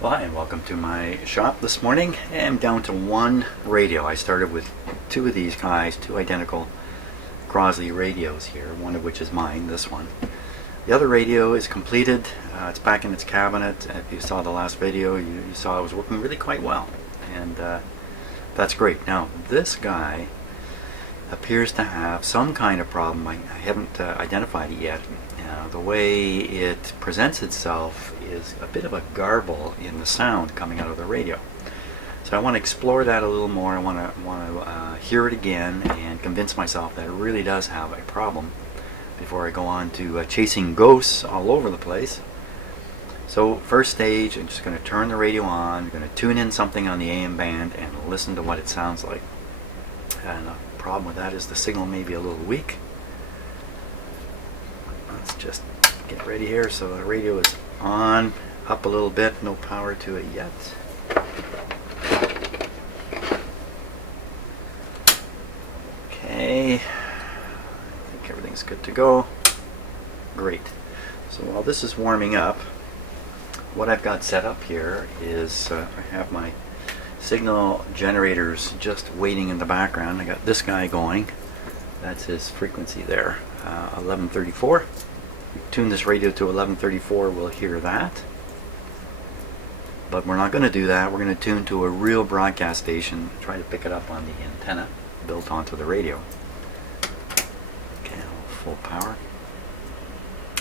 Well, hi, and welcome to my shop this morning. I'm down to one radio. I started with two of these guys, two identical Crosley radios here, one of which is mine, this one. The other radio is completed. It's back in its cabinet. If you saw the last video, you saw it was working really quite well. And that's great. Now, this guy appears to have some kind of problem. I haven't identified it yet. The way it presents itself is a bit of a garble in the sound coming out of the radio. So I want to explore that a little more. I want to hear it again and convince myself that it really does have a problem before I go on to chasing ghosts all over the place. So first stage, I'm just going to turn the radio on. I'm going to tune in something on the AM band and listen to what it sounds like. And the problem with that is the signal may be a little weak. Let's just get ready here. So the radio is on, up a little bit, no power to it yet. Okay, I think everything's good to go. Great. So while this is warming up, what I've got set up here is I have my signal generators just waiting in the background. I got this guy going. That's his frequency there, 1134. Tune this radio to 1134, we'll hear that. But we're not going to do that. We're going to tune to a real broadcast station, try to pick it up on the antenna built onto the radio. Okay, full power.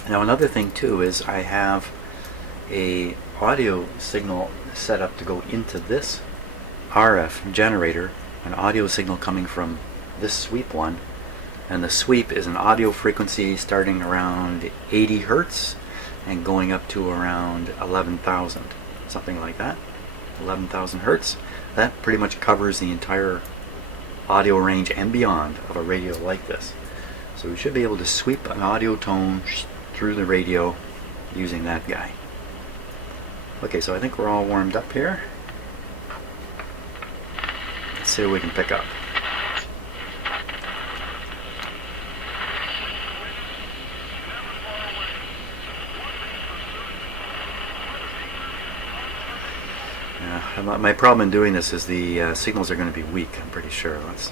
Now another thing too is I have a audio signal set up to go into this RF generator, an audio signal coming from this sweep one. And the sweep is an audio frequency starting around 80 hertz and going up to around 11,000, something like that, 11,000 hertz. That pretty much covers the entire audio range and beyond of a radio like this. So we should be able to sweep an audio tone through the radio using that guy. Okay, so I think we're all warmed up here. Let's see what we can pick up. My problem in doing this is the signals are going to be weak, I'm pretty sure. Let's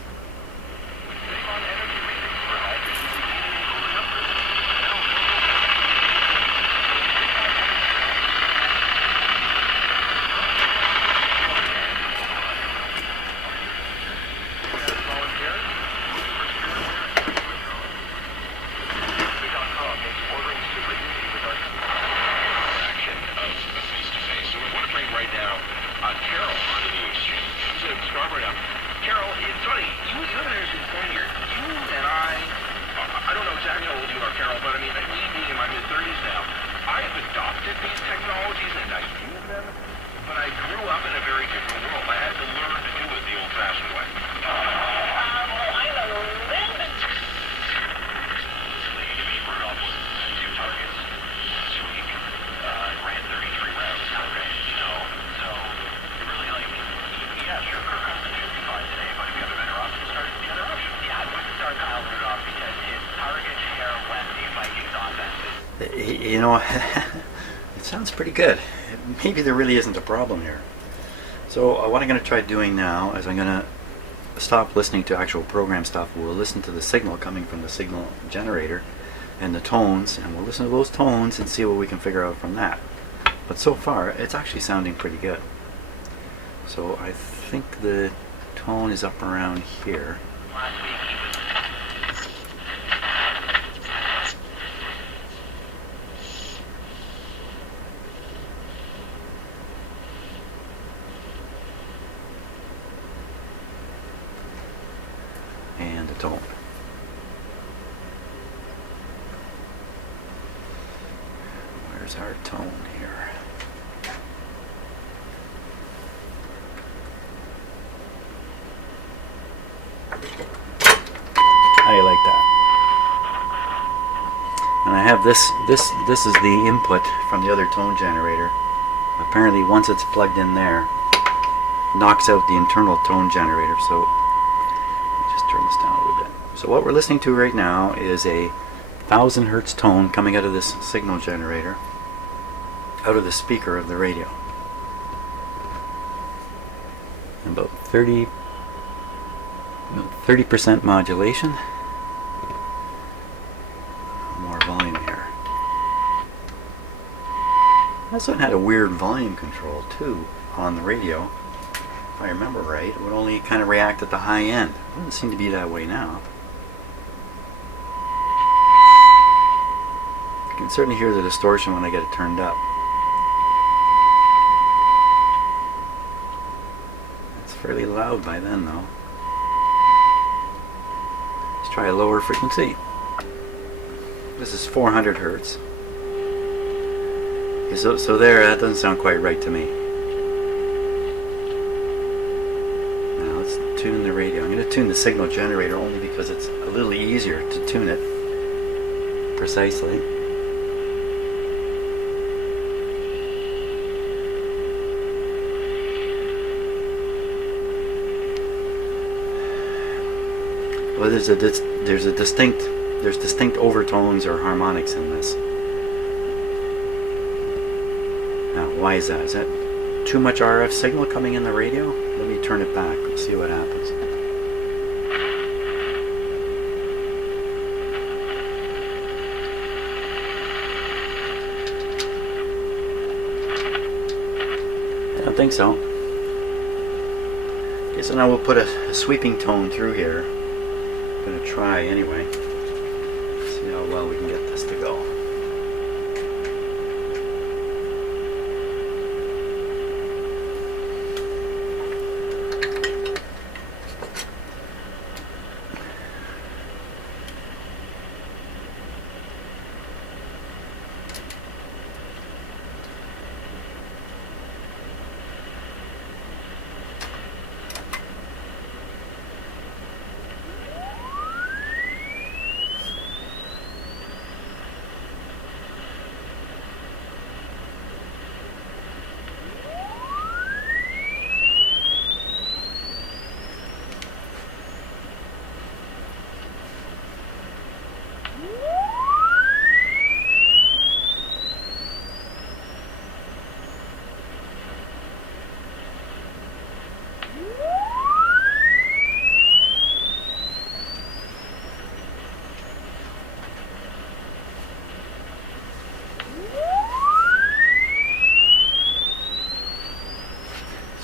you know, it sounds pretty good. Maybe there really isn't a problem here. So what I'm going to try doing now is I'm going to stop listening to actual program stuff. We'll listen to the signal coming from the signal generator and the tones, and we'll listen to those tones and see what we can figure out from that. But so far, it's actually sounding pretty good. So I think the tone is up around here. And the tone. Where's our tone here? How do you like that? And I have this is the input from the other tone generator. Apparently once it's plugged in there, knocks out the internal tone generator. So just turn this down a little bit. So what we're listening to right now is a 1000 hertz tone coming out of this signal generator, out of the speaker of the radio. About 30% modulation. More volume here. This one had a weird volume control too on the radio. If I remember right, it would only kind of react at the high end. It doesn't seem to be that way now. You can certainly hear the distortion when I get it turned up. It's fairly loud by then though. Let's try a lower frequency. This is 400 hertz. So there, that doesn't sound quite right to me. Now let's tune the radio. I'm going to tune the signal generator only because it's a little easier to tune it precisely. Well, there's distinct overtones or harmonics in this. Now, why is that? Is that too much RF signal coming in the radio? Let me turn it back and see what happens. I don't think so. Okay, so now we'll put a sweeping tone through here. I'm going to try anyway. See how well we can get this to go.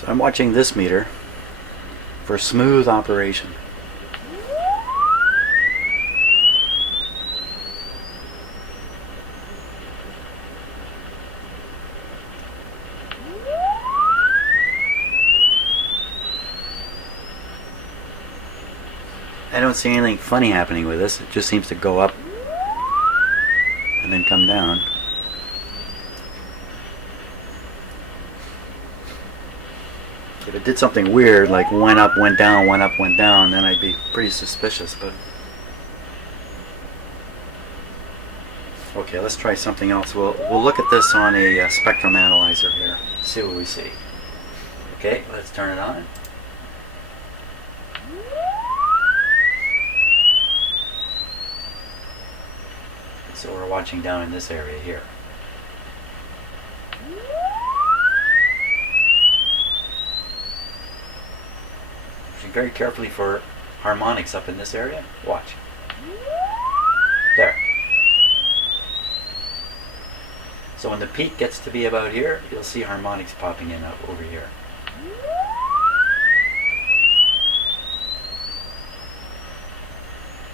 So I'm watching this meter for smooth operation. I don't see anything funny happening with this. It just seems to go up and then come down. If it did something weird, like went up, went down, went up, went down, then I'd be pretty suspicious. But okay, let's try something else. We'll look at this on a spectrum analyzer here. See what we see. Okay, let's turn it on. So we're watching down in this area here. Watching very carefully for harmonics up in this area. Watch. There. So when the peak gets to be about here, you'll see harmonics popping in up over here.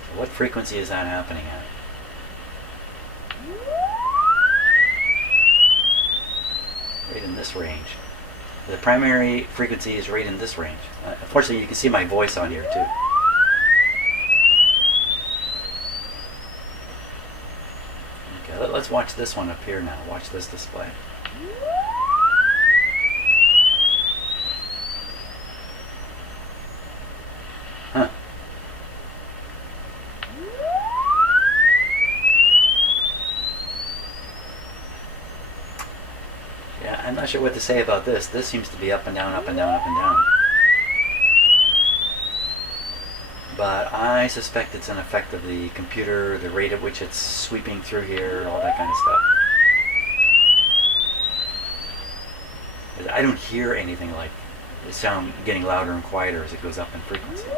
So what frequency is that happening at? Right in this range. The primary frequency is right in this range. Unfortunately, you can see my voice on here too. Okay, let's watch this one up here now. Watch this display. Huh. Yeah, I'm not sure what to say about this. This seems to be up and down, up and down, up and down. But I suspect it's an effect of the computer, the rate at which it's sweeping through here, all that kind of stuff. I don't hear anything like the sound getting louder and quieter as it goes up in frequency.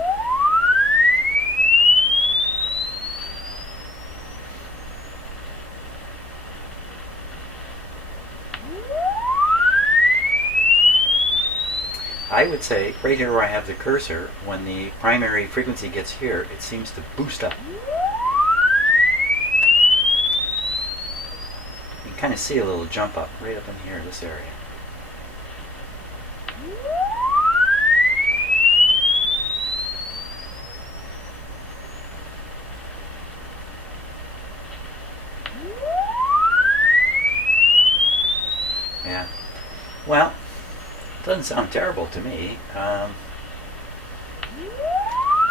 I would say, right here where I have the cursor, when the primary frequency gets here, it seems to boost up. You can kind of see a little jump up right up in here, this area. Yeah. Well, doesn't sound terrible to me.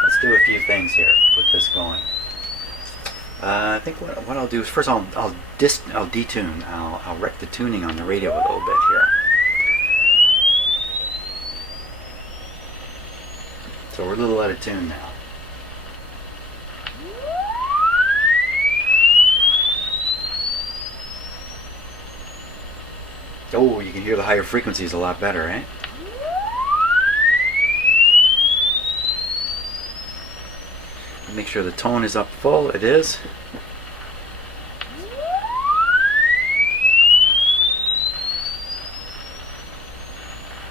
Let's do a few things here with this going. I think what I'll do is first I'll detune. I'll wreck the tuning on the radio a little bit here. So we're a little out of tune now. Oh, you can hear the higher frequencies a lot better, eh? Make sure the tone is up full. It is.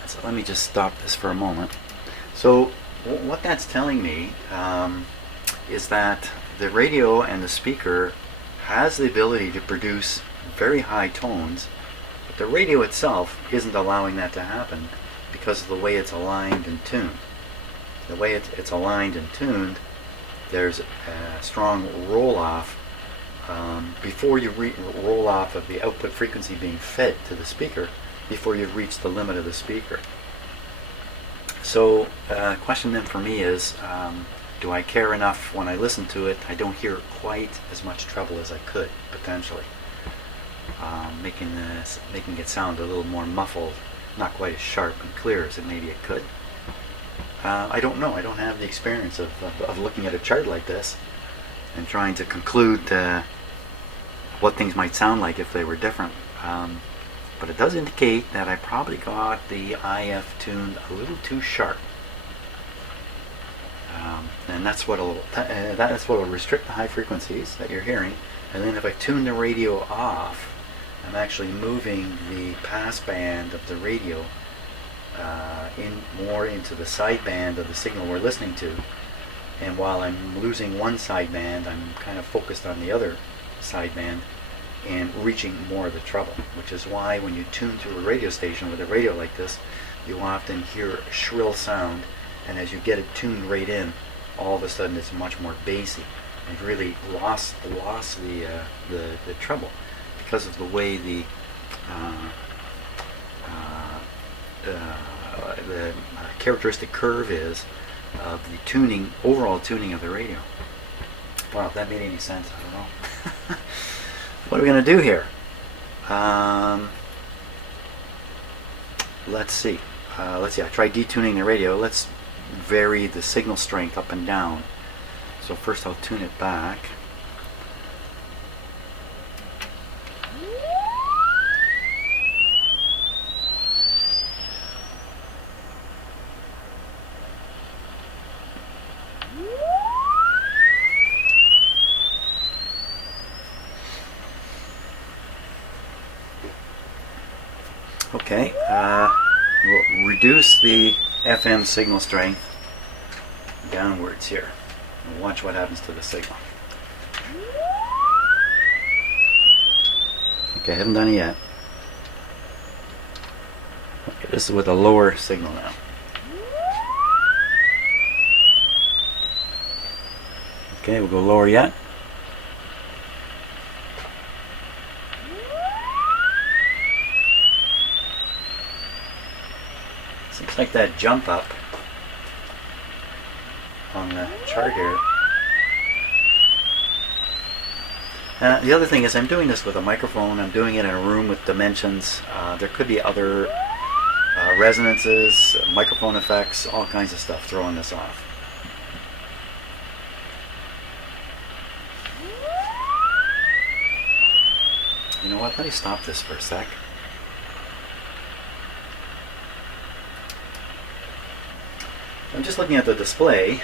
So let me just stop this for a moment. So what that's telling me is that the radio and the speaker has the ability to produce very high tones, but the radio itself isn't allowing that to happen because of the way it's aligned and tuned. The way it's aligned and tuned, there's a strong roll-off before you roll off of the output frequency being fed to the speaker before you've reached the limit of the speaker. So the question then for me is, do I care enough when I listen to it? I don't hear quite as much treble as I could, potentially. Making it sound a little more muffled, not quite as sharp and clear as maybe it could. I don't know. I don't have the experience of looking at a chart like this and trying to conclude what things might sound like if they were different. But it does indicate that I probably got the IF tuned a little too sharp. And that's what'll restrict the high frequencies that you're hearing. And then if I tune the radio off, I'm actually moving the pass band of the radio more into the sideband of the signal we're listening to. And while I'm losing one sideband, I'm kind of focused on the other sideband and reaching more of the treble, which is why when you tune to a radio station with a radio like this, you often hear a shrill sound, and as you get it tuned right in, all of a sudden it's much more bassy and really lost the treble because of the way the characteristic curve is of the overall tuning of the radio. Well, if that made any sense, I don't know. What are we going to do here? Let's see. I tried detuning the radio. Let's vary the signal strength up and down. So first I'll tune it back. Okay, we'll reduce the FM signal strength downwards here. And watch what happens to the signal. Okay, I haven't done it yet. Okay, this is with a lower signal now. Okay, we'll go lower yet. Seems like that jump up on the chart here. The other thing is I'm doing this with a microphone. I'm doing it in a room with dimensions. There could be other resonances, microphone effects, all kinds of stuff throwing this off. You know what? Let me stop this for a sec. I'm just looking at the display,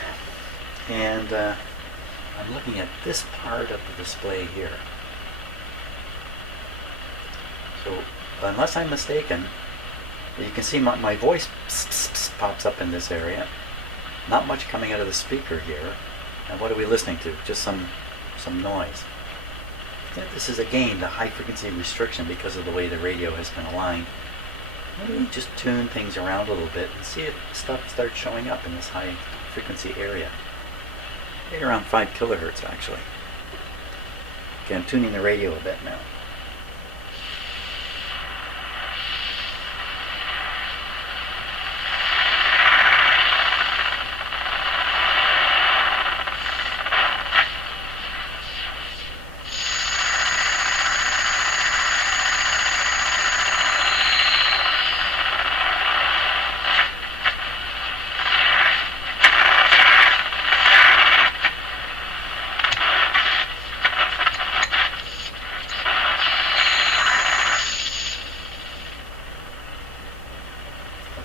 and I'm looking at this part of the display here. So unless I'm mistaken, you can see my voice pops up in this area. Not much coming out of the speaker here. And what are we listening to? Just some noise. This is again the high frequency restriction because of the way the radio has been aligned. Maybe we just tune things around a little bit and see if stuff starts showing up in this high frequency area. Maybe around 5 kilohertz actually. Okay, I'm tuning the radio a bit now.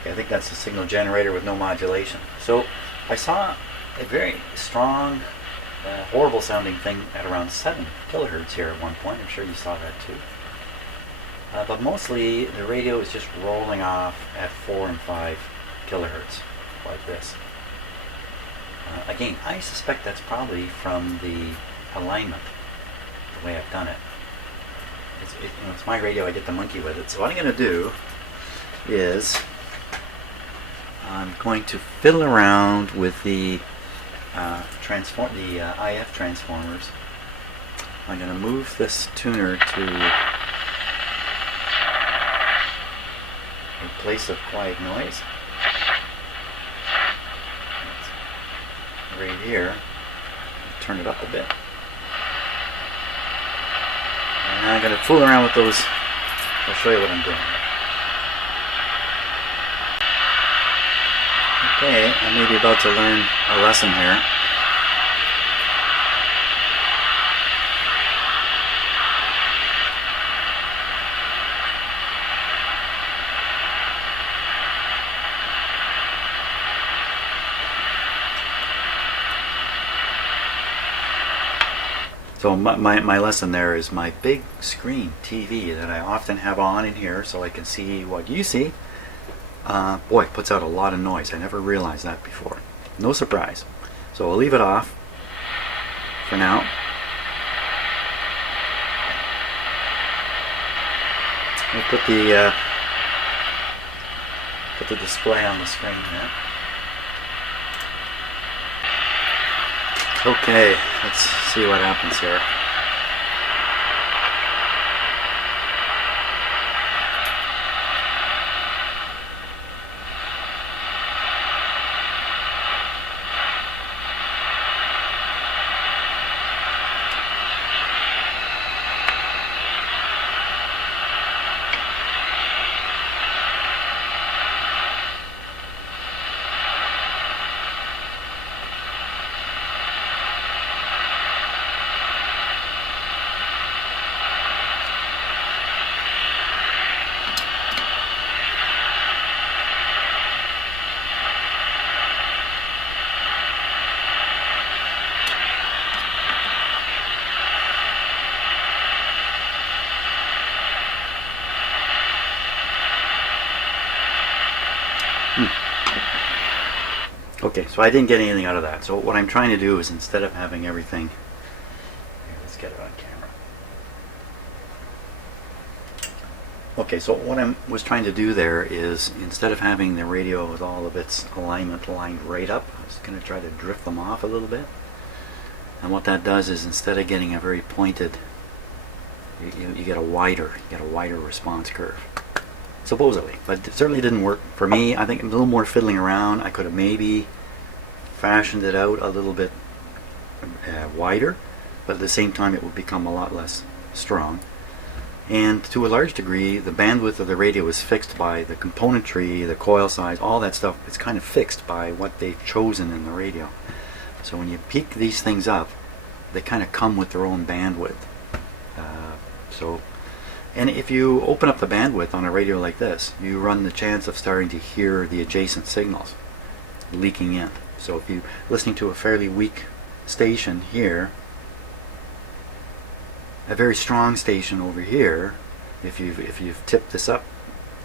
I think that's a signal generator with no modulation. So I saw a very strong, horrible sounding thing at around 7 kilohertz here at one point. I'm sure you saw that too. But mostly the radio is just rolling off at 4 and 5 kilohertz like this. Again, I suspect that's probably from the alignment, the way I've done it. It's my radio, I get to monkey with it. So what I'm going to do is I'm going to fiddle around with the IF transformers. I'm going to move this tuner to a place of quiet noise. Right here. Turn it up a bit. And I'm going to fool around with those. I'll show you what I'm doing. Okay, I may be about to learn a lesson here. So my lesson there is my big screen TV that I often have on in here so I can see what you see. Boy, it puts out a lot of noise. I never realized that before. No surprise. So I'll leave it off for now. I'll put the display on the screen here. Okay, let's see what happens here. Okay, so I didn't get anything out of that. So what I'm trying to do is instead of having everything... Here, let's get it on camera. Okay, so what I was trying to do there is instead of having the radio with all of its alignment lined right up, I was going to try to drift them off a little bit. And what that does is instead of getting a very pointed, you get a wider response curve. Supposedly, but it certainly didn't work for me. I think a little more fiddling around, I could have maybe fashioned it out a little bit wider, but at the same time it would become a lot less strong. And to a large degree, the bandwidth of the radio is fixed by the componentry, the coil size, all that stuff. It's kind of fixed by what they've chosen in the radio. So when you peak these things up, they kind of come with their own bandwidth. And if you open up the bandwidth on a radio like this, you run the chance of starting to hear the adjacent signals. leaking in. So if you're listening to a fairly weak station here, a very strong station over here, if you've tipped this up,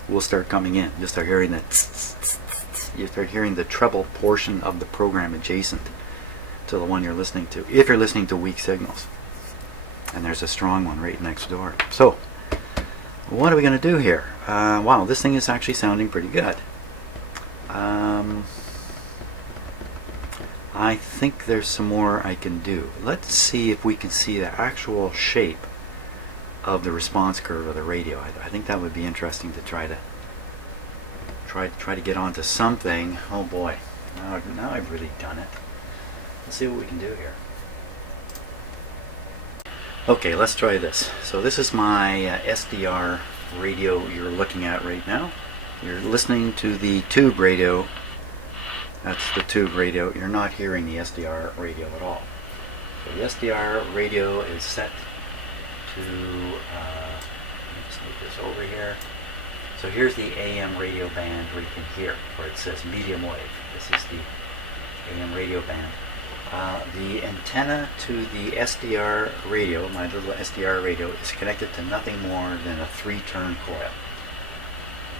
will start coming in. You'll start hearing the you start hearing the treble portion of the program adjacent to the one you're listening to, if you're listening to weak signals. And there's a strong one right next door. So what are we going to do here? Wow, this thing is actually sounding pretty good. I think there's some more I can do. Let's see if we can see the actual shape of the response curve of the radio. I think that would be interesting to try to get onto something. Oh boy, now I've really done it. Let's see what we can do here. Okay, let's try this. So this is my SDR radio you're looking at right now. You're listening to the tube radio. That's the tube radio. You're not hearing the SDR radio at all. So the SDR radio is set to, let me just move this over here. So here's the AM radio band where you can hear, where it says medium wave. This is the AM radio band. The antenna to the SDR radio, my little SDR radio, is connected to nothing more than a 3-turn coil.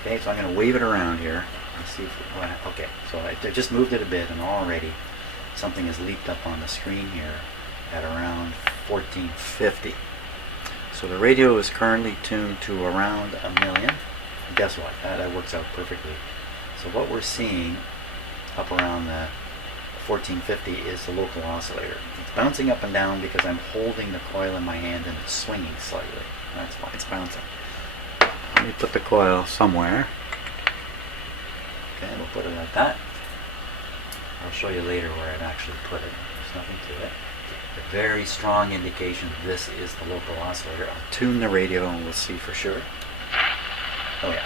Okay, so I'm going to wave it around here. Let's see if okay, so I just moved it a bit, and already something has leaped up on the screen here at around 1450. So the radio is currently tuned to around 1,000,000. Guess what? That works out perfectly. So what we're seeing up around the 1450 is the local oscillator. It's bouncing up and down because I'm holding the coil in my hand and it's swinging slightly. That's why it's bouncing. Let me put the coil somewhere. Okay, we'll put it like that. I'll show you later where I'd actually put it. There's nothing to it. A very strong indication this is the local oscillator. I'll tune the radio and we'll see for sure. Oh yeah.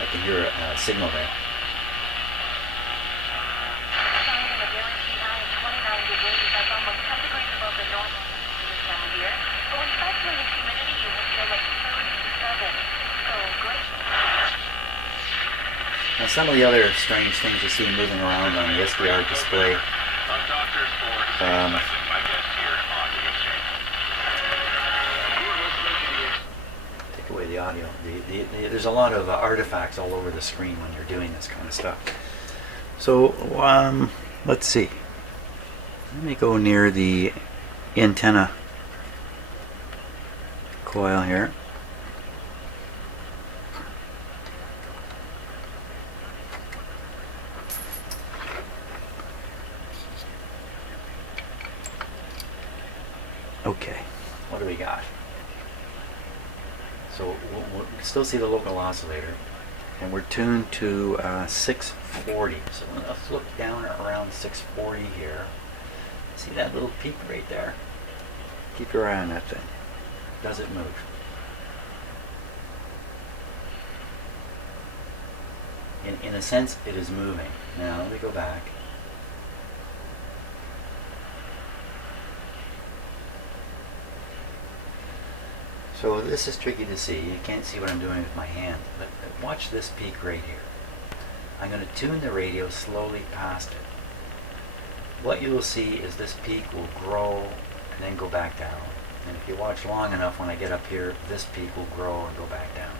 I can hear a signal there. Now some of the other strange things you see moving around on the SDR display, take away the audio. There's a lot of artifacts all over the screen when you're doing this kind of stuff. So let's see. Let me go near the antenna coil here. Okay, what do we got? So we'll still see the local oscillator, and we're tuned to 640. So let's look down around 640 here. See that little peak right there? Keep your eye on that thing. Does it move? In a sense, it is moving. Now let me go back. So this is tricky to see. You can't see what I'm doing with my hand, but watch this peak right here. I'm going to tune the radio slowly past it. What you will see is this peak will grow and then go back down. And if you watch long enough, when I get up here, this peak will grow and go back down.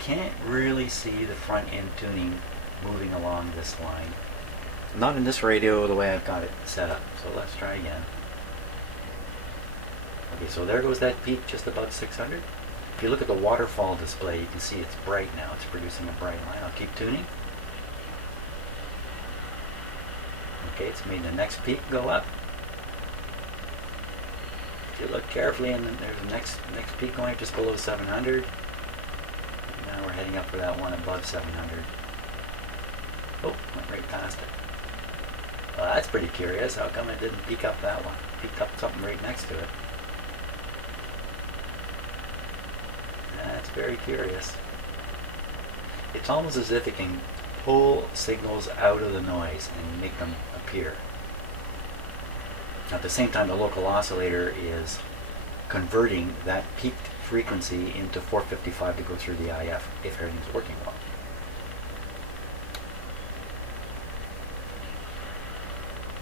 Can't really see the front end tuning moving along this line. Not in this radio the way I've got it set up. So let's try again. Okay, so there goes that peak just about 600. If you look at the waterfall display, you can see it's bright now. It's producing a bright line. I'll keep tuning. Okay, it's made the next peak go up. If you look carefully, and then there's the next peak going just below 700. Now we're heading up for that one above 700. Oh, went right past it. Well, that's pretty curious. How come it didn't peak up that one? Peaked up something right next to it. That's very curious. It's almost as if it can pull signals out of the noise and make them appear. At the same time, the local oscillator is converting that peaked frequency into 455 to go through the IF if everything's working well.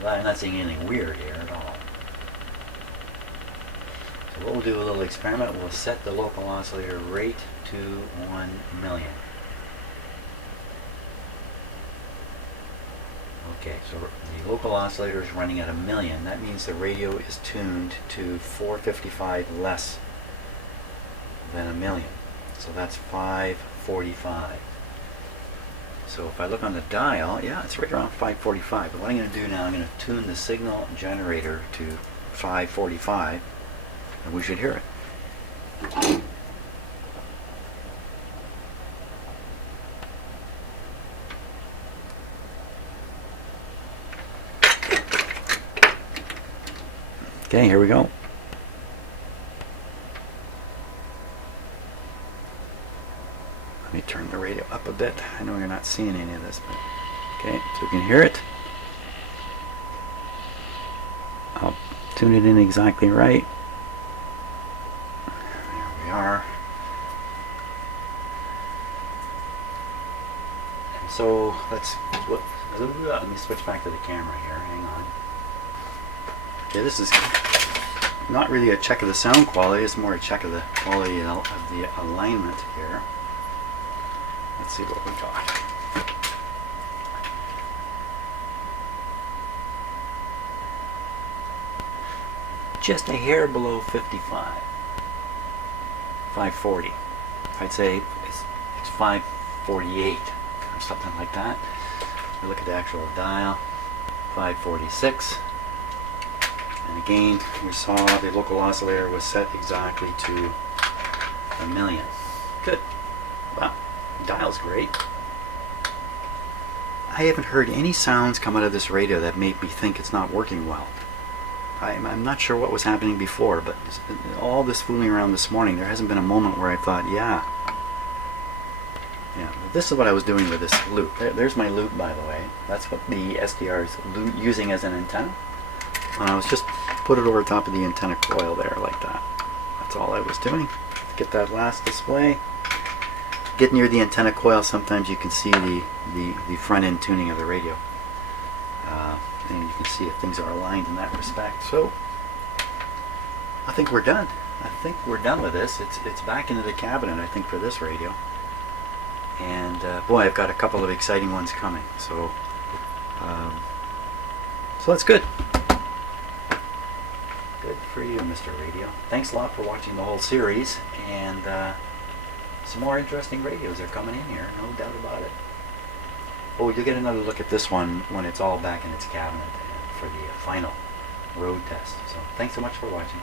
Well, I'm not seeing anything weird here at all. So what we'll do, a little experiment, we'll set the local oscillator rate to 1 million. Okay, so the local oscillator is running at 1 million. That means the radio is tuned to 455 less than 1 million. So that's 545. So if I look on the dial, yeah, it's right around 545. But what I'm going to do now, I'm going to tune the signal generator to 545, and we should hear it. Okay, here we go. Let me turn the radio up a bit. I know you're not seeing any of this, but okay, so you can hear it. I'll tune it in exactly right. There we are. And so let me switch back to the camera here. Hang on. Okay, this is not really a check of the sound quality, it's more a check of the quality of the alignment here. Let's see what we got. Just a hair below 55. 540. I'd say it's 548 or something like that. We look at the actual dial. 546. And again, we saw the local oscillator was set exactly to 1 million. Good. Wow. Dial's great. I haven't heard any sounds come out of this radio that make me think it's not working well. I'm not sure what was happening before, but all this fooling around this morning, there hasn't been a moment where I thought, yeah, this is what I was doing with this loop. There's my loop, by the way. That's what the SDR is using as an antenna. I was just put it over top of the antenna coil there like that. That's all I was doing. Get that last display. Get near the antenna coil, sometimes you can see the front end tuning of the radio. And you can see if things are aligned in that respect. So I think we're done. I think we're done with this. It's back into the cabinet, I think, for this radio. And boy, I've got a couple of exciting ones coming. So that's good. Good for you, Mr. Radio. Thanks a lot for watching the whole series, and some more interesting radios are coming in here, no doubt about it. Oh, you'll get another look at this one when it's all back in its cabinet for the final road test. So thanks so much for watching.